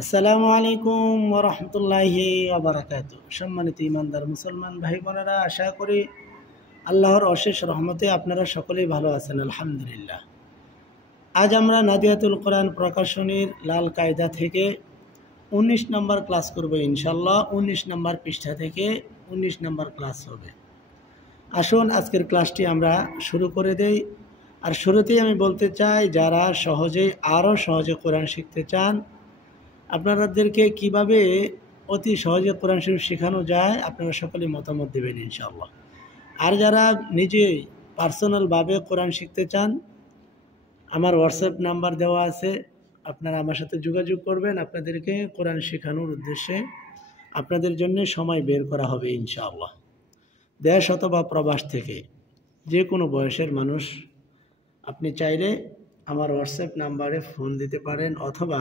আসসালামু আলাইকুম ওয়া রাহমাতুল্লাহি ওয়া বারাকাতুহু। সম্মানিত ঈমানদার মুসলমান ভাই বোনেরা, আশা করি আল্লাহর অশেষ রহমতে আপনারা সকলেই ভালো আছেন, আলহামদুলিল্লাহ। আজ আমরা নাদিয়াতুল কোরআন প্রকাশনীর লাল কায়দা থেকে 19 নম্বর ক্লাস করব ইনশাআল্লাহ। 19 নম্বর পৃষ্ঠা থেকে 19 নম্বর ক্লাস হবে। আসুন আজকের ক্লাসটি আমরা শুরু করে দেই। আর শুরুতেই আমি বলতে চাই, যারা আরও সহজে কোরআন শিখতে চান, আপনাদেরকে কিভাবে অতি সহজে কোরআন শরীফ শেখানো যায় আপনারা সকলেই মতামত দেবেন ইনশাআল্লাহ। আর যারা নিজেই পার্সোনালভাবে কোরআন শিখতে চান, আমার হোয়াটসঅ্যাপ নাম্বার দেওয়া আছে, আপনারা আমার সাথে যোগাযোগ করবেন। আপনাদেরকে কোরআন শেখানোর উদ্দেশ্যে আপনাদের জন্য সময় বের করা হবে ইনশাআল্লাহ। দেশ অথবা প্রবাস থেকে যে কোনো বয়সের মানুষ আপনি চাইলে আমার হোয়াটসঅ্যাপ নাম্বারে ফোন দিতে পারেন অথবা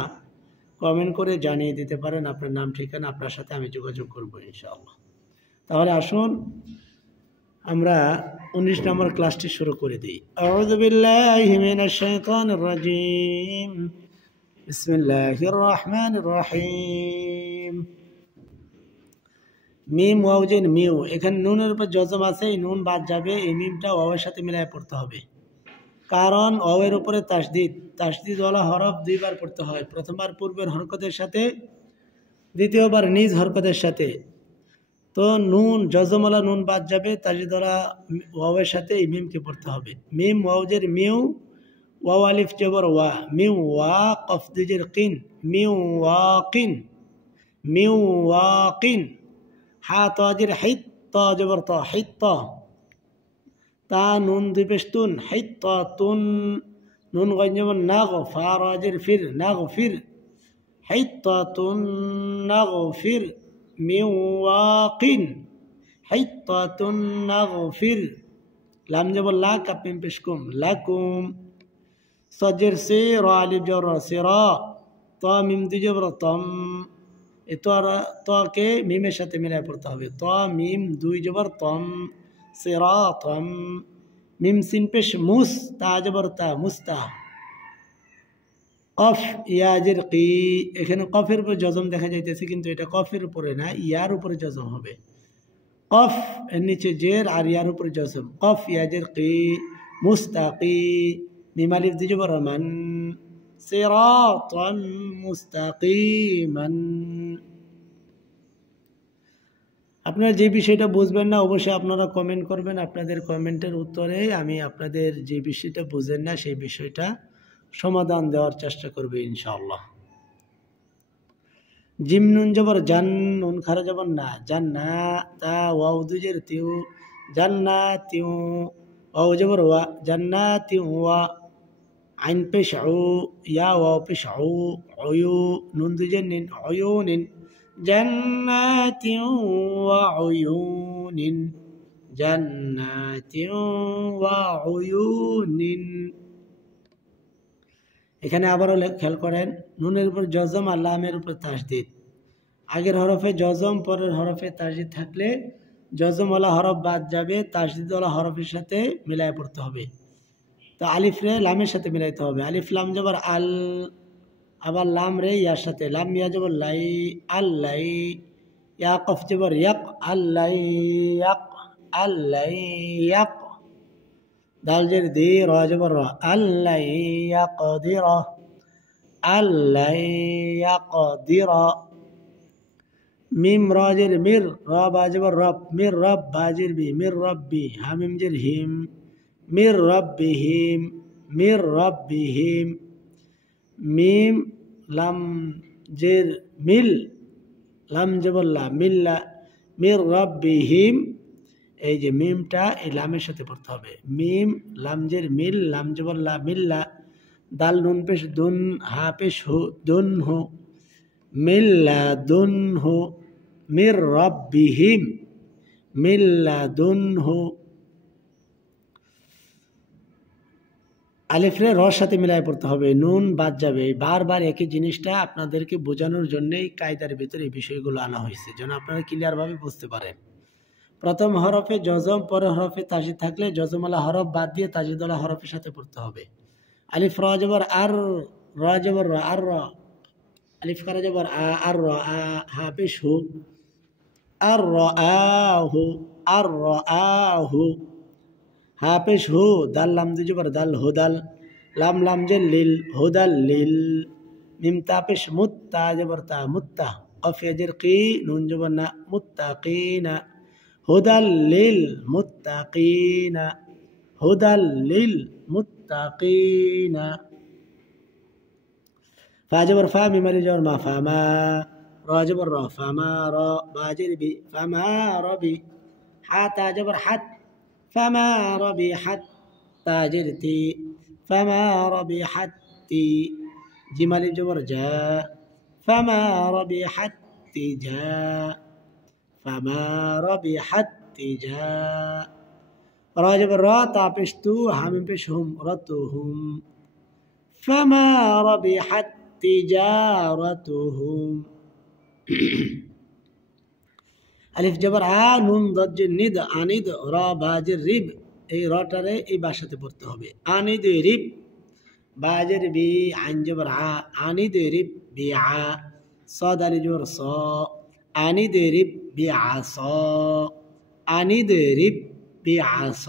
কমেন্ট করে জানিয়ে দিতে পারেন আপনার নাম ঠিকানা, আপনার সাথে আমি যোগাযোগ করব ইনশাআল্লাহ। তাহলে আসুন আমরা 19 নম্বর ক্লাসটি শুরু করে দিই। আউযু বিল্লাহি মিনাশ শাইতানির রাজীম। বিসমিল্লাহির রহমানির রহিম। মিম ওয়াউজেন মিউ, এখানে নুনের উপর জজম আছে, এই নুন বাদ যাবে, এই মিমটা ওয়াওয়ের সাথে মিলায় পড়তে হবে। কারণ ওয়াওয়ের উপরে তাসদিদওয়ালা হরফ দুইবার পড়তে হয়, প্রথমবার পূর্বের হরকতের সাথে, দ্বিতীয়বার নিজ হরকতের সাথে। তো নুন জজমওয়ালা নুন বাদ যাবে, তাসদিদওয়ালা ওয়াওয়ের সাথে এই মিমকে পড়তে হবে। মিম ওয়াউজের মিউ, ওয়াও আলিফ জবর ওয়া, মিউ ওয়া, কফ দুজের কিন, মিউ ওয়াকিন, মিউ ওয়াকিন। হা তাজের হাইত, তা জবর তা, হাইত তা। তা নুন দুই পেশ তুন, হাইত তুন। নুন গইন যেমন নাগ, ফা রাজের ফির, নাগ ফির, হাইত তুন নাগ ফির। মিউ ওয়াকিন, হাইত তুন নাগ ফির। লাম যেমন লা, কাপ মিম পেশ কুম, লাকুম। সজের সে, র আলিফ জবর সে, র। তা মিম দুই জবর তম, এ কে মিমের সাথে মিলায় পড়তে হবে। ত মিম দুই জবর তম, সিরাতাম। মিম সিন পেশ মুস, তা জবর তা, মুস্তা। কফ ইয়াজের কি, এখানে কফের উপর জজম দেখা যাইতেছে, কিন্তু এটা কফের উপরে না, ইয়ার উপরে জজম হবে। কফ এর নিচে জের আর ইয়ার উপরে জজম। কফ ইয়াজের কি, মুস্তাকি। মিম আলিফ দুই জবর মান, সিরাতাম মুস্তাকিমান। আপনারা যে বিষয়টা বুঝবেন না অবশ্যই আপনারা কমেন্ট করবেন। আপনাদের কমেন্টের উত্তরে আমি আপনাদের যে বিষয়টা বুঝেন না সেই বিষয়টা সমাধান দেওয়ার চেষ্টা করব ইনশাআল্লাহ। জিম নুন জবর জান, নুন খারা জবর না, জান্না। তা ওয়াও দুজের তিউ, জান্নাতিউ। ওয়াও জবর ওয়া, জান্নাতিউ ওয়া। আইন পেশ উ, ইয়া ওয়াও পেশ উ, উয়ু। নুন দুজের নিন, উয়ুনিন। জান্নাতিউ ওয়া উয়ুনিন, জান্নাতিউ ওয়া উয়ুনিন। এখানে আবারও খেয়াল করেন, নুনের উপর জজম আর লামের উপর তাসদিদ। আগের হরফে জজম, পরের হরফে তাসদিদ থাকলে জজমওয়ালা হরফ বাদ যাবে, তাসদিদওয়ালা হরফের সাথে মিলায় পড়তে হবে। তো আলিফ রে লামের সাথে মিলাইতে হবে। আলিফ লাম জবর আল, আবার লাম রে ইয়ার সাথে, লাম ইয়া জবর লাই, আল্লাই। ইয়া কফ জবর ইয়াক, আল্লাই ইয়াক, আল্লাই ইয়াক। দাল জের দি, র জবর র, আল্লাই ইয়াকদির, আল্লাই ইয়াকদির। মিম রাজের মির, র বা জবর রব, মির রব বাজের বি, মির রব্বি। হামিম জের হিম, মির রব্বিহিম, মির রব্বিহিম। মিম লাম জের মিল, লাম জবর লা, মিল্লা, মির রব্বিহিম। এই যে মিমটা এই লামের সাথে পড়তে হবে। মিম লাম জের মিল, লাম জবর লা, মিল্লা। দাল নুন পেশ দুন, হা পেশ হু, দুন হু, মিল্লা দুন হু। মির রব্বিহিম, মিল্লা দুন হু। আলিফ রে রর সাথে মিলায় পড়তে হবে, নুন বাদ যাবে। বারবার একই জিনিসটা আপনাদেরকে বোঝানোর জন্যই কায়দার ভিতরে এই বিষয়গুলো আনা হয়েছে, যেন আপনারা ক্লিয়ারভাবে বুঝতে পারেন। প্রথম হরফে জজম, পরের হরফে তাসদিদ থাকলে জজমওয়ালা হরফ বাদ দিয়ে তাসদিদওয়ালা হরফের সাথে পড়তে হবে। আলিফ র জবর আর, র জবর র, আর র। আলিফ খারা জবর আ, আর র আ, হা পেশ হু, আর র আহু, আর র আহু, হা পেশ হু, দাল লাম দুই জবর দাল, হুদাল, লাম লাম যে লিল, হুদাল লিল, মিম তা পেশ মুত্তা জবর তা, মুত্তা, কফ ইয়াজের কি, নুন জবর না, মুত্তাকিনা, হুদাল লিল মুত্তাকিনা, হুদাল লিল মুত্তাকিনা। ফা জবর ফা, মিম আলিফ জবর মা, ফামা, র জবর র, ফামা র, বা জের বি, ফামা রবি, হা তা জবর হাত, ফামা রবি হাত, তা জের তি, ফামা রবি হাত্তি, জিম আলিফ জবর জা, ফামা রবি হাত্তি জা, ফামা রবি হাত্তি জা। র জবর র, তা পেশ তু, হামিম পেশ হুম, রতুহুম, ফামা রবি হাত্তি তিজারাতুহুম। আলিফ জবর আ, নুন দজ্জের নিদ, আনিদ, র বাজের রিব, এই রটারে এই বাসাতে পড়তে হবে। আনিদ রিব, বাজের বি, আইন জবর আ, আনিদ রিব বি আ, সাদ আলিফ জবর স, আনিদ রিব বি আস, আনিদ রিব বি আস।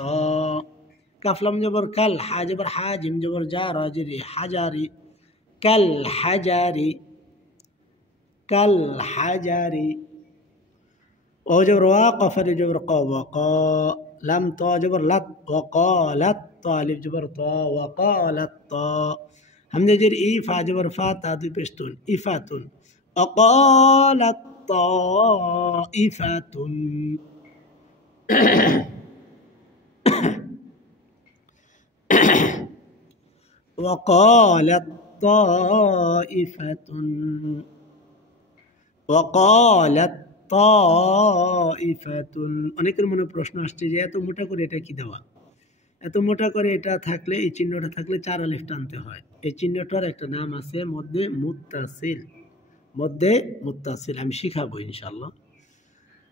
কাফ লাম জবর কাল, হা জবর হা, জিম জবর জা, রা জের হাজারি, কাল হাজারি, কাল হাজারি। ও জবর ওয়া, কফ আলিফ জবর ক, ওয়াকা, লাম ত জবর লাত, ওয়াকালাত, ত আলিফ জবর ত, ওয়াকালাত ত, হামজা জের ই, ফা জবর ফা, তা দুই পেশতুন, ইফাতুন, ওয়াকালাত তাইফাতুন। وقالت طائفة، وقالت طائفة। অনেকের মনে প্রশ্ন আসছে যে এত মোটা করে এটা কি দেওয়া, এত মোটা করে এটা থাকলে, এই চিহ্নটা থাকলে 4 আলিফ টানতে হয়। এই চিহ্নটার একটা নাম আছে মধ্যে মুত্তাসিল, মধ্যে মুত্তাসিল, আমি শিখাবো ইনশাআল্লাহ।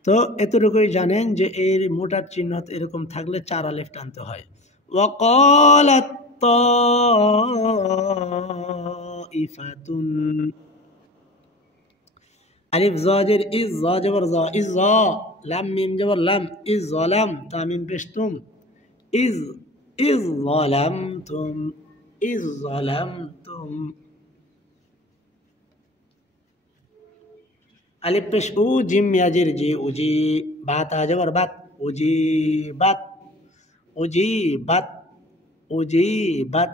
তো এতটুকুই জানেন যে এর মোটার চিহ্ন এরকম থাকলে 4 আলিফ টানতে হয়। ওয়াকালাত তাইফাতুন। আলিফ জাজের ইজ, জা জবর জা, ইজ জা, লাম মিম জবর লাম, ইজ জালাম, তা মিম পেশতুম, ইজ, ইজ জালামতুম, ইজ জালামতুম। আলিফ পেশ উ, জিম ইয়াজের জি, উজি, বা তা জবর বাত, উজি বাত, উজি বাত, উজি বাত।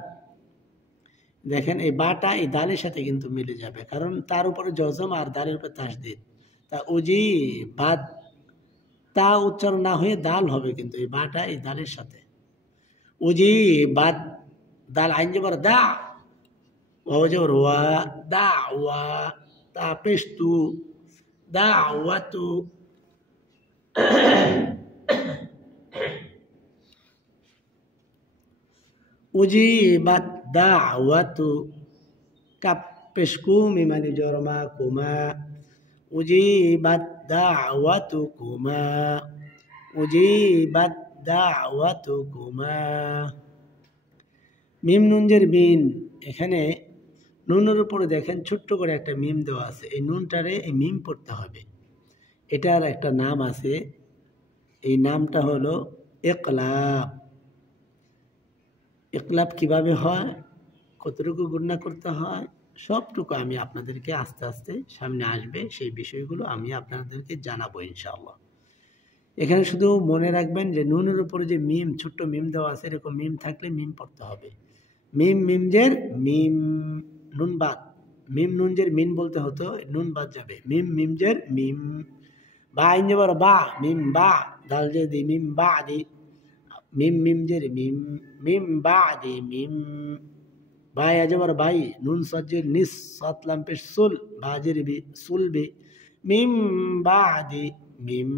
দেখেন এই বাটা এই দালের সাথে কিন্তু মিলে যাবে, কারণ তার উপরে জজম আর দালের উপরে তাসদিদ। তা উজি বাদ, তা উচ্চারণ না হয়ে দাল হবে, কিন্তু এই বাটা এই দালের সাথে। উজি বাদ, দাল আইন জবর দা, ওয়া জবর ওয়া, দা ওয়া, তা পেশ তু, দা ওয়াতু। উজিবাত দাওয়াতু, কাপ পেশ কু, মিম আলিফ জবর মা, কুমা, উজিবাত দাওয়াতু কুমা, উজিবাত দাওয়াতু কুমা। মিম নুন জের বিন, এখানে নুনের উপরে দেখেন ছোট্ট করে একটা মিম দেওয়া আছে, এই নুনটারে এই মিম পড়তে হবে। এটার একটা নাম আছে, এই নামটা হলো ইকলাব। ইকলাব কিভাবে হয়, কতটুকু গুণনা করতে হয়, সবটুকু আমি আপনাদেরকে আস্তে আস্তে সামনে আসবে, সেই বিষয়গুলো আমি আপনাদেরকে জানাবো ইনশাআল্লাহ। এখানে শুধু মনে রাখবেন যে নুনের উপরে যে মিম, ছোট্ট মিম দেওয়া আছে, এরকম মিম থাকলে মিম পড়তে হবে। মিম মিমজের মিম, নুন বাদ, মিম নুনজের মিন বলতে হতো, নুন বাদ যাবে, মিম মিমজের মিম। বা আইন জবর বা, মিম বা, দাল যে দি, মিম বা দি, মিম মিমজের মিম, মিম বা দি মিম। বাই আজবর বাই, নুন সজ্জের নিস, সাতলাম পেশ সুল, বাজের বি, সুল বি, মিম বা দি মিম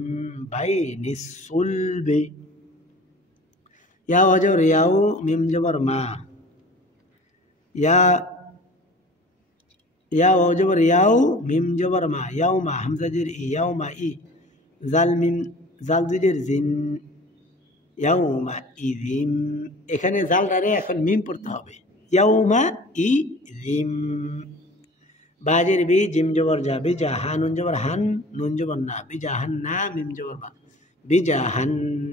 বাই নিস সুল বি। ইয়া অজবর ইয়াউ, মিম জবর মা, ইয়া, ইয়া অজবর ইয়াউ, মিম জবর মা, ইয়াউ মা, হামজা জের ই, ইয়াউ মা ই, জাল মিম, জাল দুজের জিন, ইয়াউমা ইযিম। এখানে জালটারে এখন মিম পড়তে হবে, ইয়াউমা ইযিম। বাজের বি জিম জবর যা বিজা হা নুন জবর হান নুন জবর না বিজা হান না মিম জবর বা বিজা হান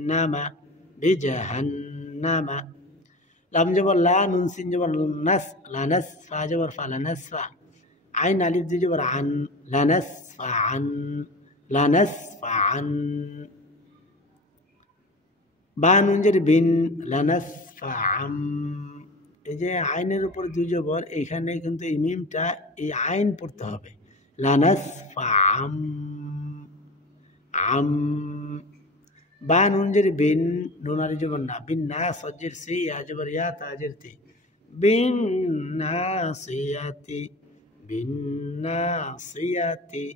নামা বিজা হান নামা লাম জবর লা নুন সিন জবর নাস লানাস ফা জবর ফা লানাস ফা আইন আলিফ দুই জবর আন লানাস ফা আন লানাস ফা আন বা নুন জের বিন লানাস ফা আম এই যে আইনের উপর দুই জবর এইখানে কিন্তু এই মিমটা এই আইন পড়তে হবে লানাস ফা আম আম বা নুন জের বিন নুন আলি জবর না বিন না সজ্জের সি ইয়া জবর ইয়া তাজের তি বিন নাসিয়াতি বিন নাসিয়াতি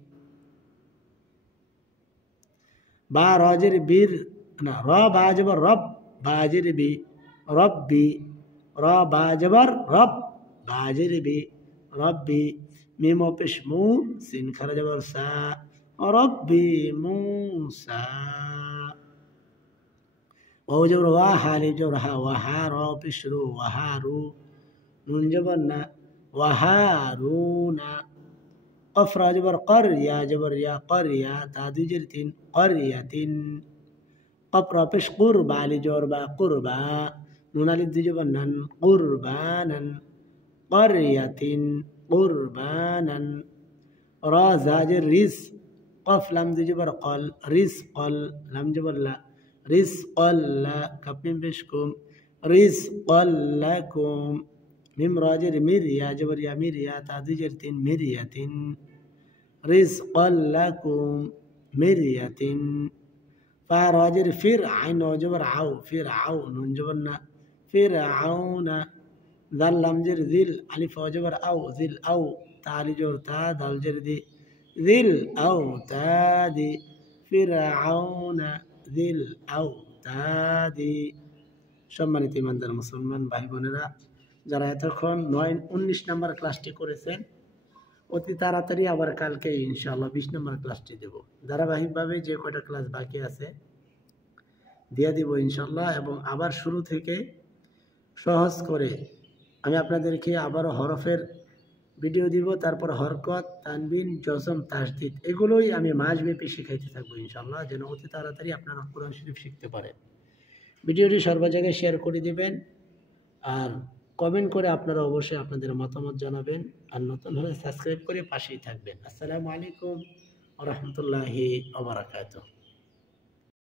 বা রজের বীর না র বা জবর রব বাজের বি রব্বি র বা জবর রব বাজের বি রব্বি মিম পেশ মু সিন খারা জবর সা রব্বি মুসা ও জবর ওয়া হালি জবর হা ওয়াহা র পেশ রু ওয়াহারু নুন জবর না ওয়াহারুনা قف را جبر قر یا جبر یا قرية تادو جرتين قرية قف را پیش قرب علی جور با قربا نون علی دو جبر نن قربانا قرية قربانا را زاجر رز قف لم دو جبر قل رزق لم جبر لا رزق لا كبين بشكم رزق لكم ميم راجر مير يا جبر يا مير يا تادو جرتين مرية رزقا لكم مرية فراجر فر عين وجبر عو فرعو نون جبرنا فرعون ذل لمجر ذل ألف وجبر أو ذل أو تعالي جور تا دل جردي ذل أو تادي فرعون ذل أو تادي সম্মানিত ইমানদার মুসলমান ভাই বোনেরা যারা এতক্ষণ 19 নম্বর ক্লাসটি করেছেন অতি তাড়াতাড়ি আবার কালকে ইনশাআল্লাহ 20 নম্বর ক্লাসটি দেব ধারাবাহিকভাবে যে কয়টা ক্লাস বাকি আছে দিয়ে দিব ইনশাআল্লাহ এবং আবার শুরু থেকে সহজ করে আমি আপনাদেরকে আবারও হরফের ভিডিও দিব তারপর হরকত তানবিন জজম তাসদিদ এগুলোই আমি মাসব্যাপী শেখাইতে থাকবো ইনশাআল্লাহ যেন অতি তাড়াতাড়ি আপনারা কোরআন শরীফ শিখতে পারেন ভিডিওটি সর্ব জায়গায় শেয়ার করে দিবেন আর কমেন্ট করে আপনারা অবশ্যই আপনাদের মতামত জানাবেন আর নতুন হলে সাবস্ক্রাইব করে পাশেই থাকবেন আসসালামু আলাইকুম ওয়া রাহমাতুল্লাহি ওয়া বারাকাতুহু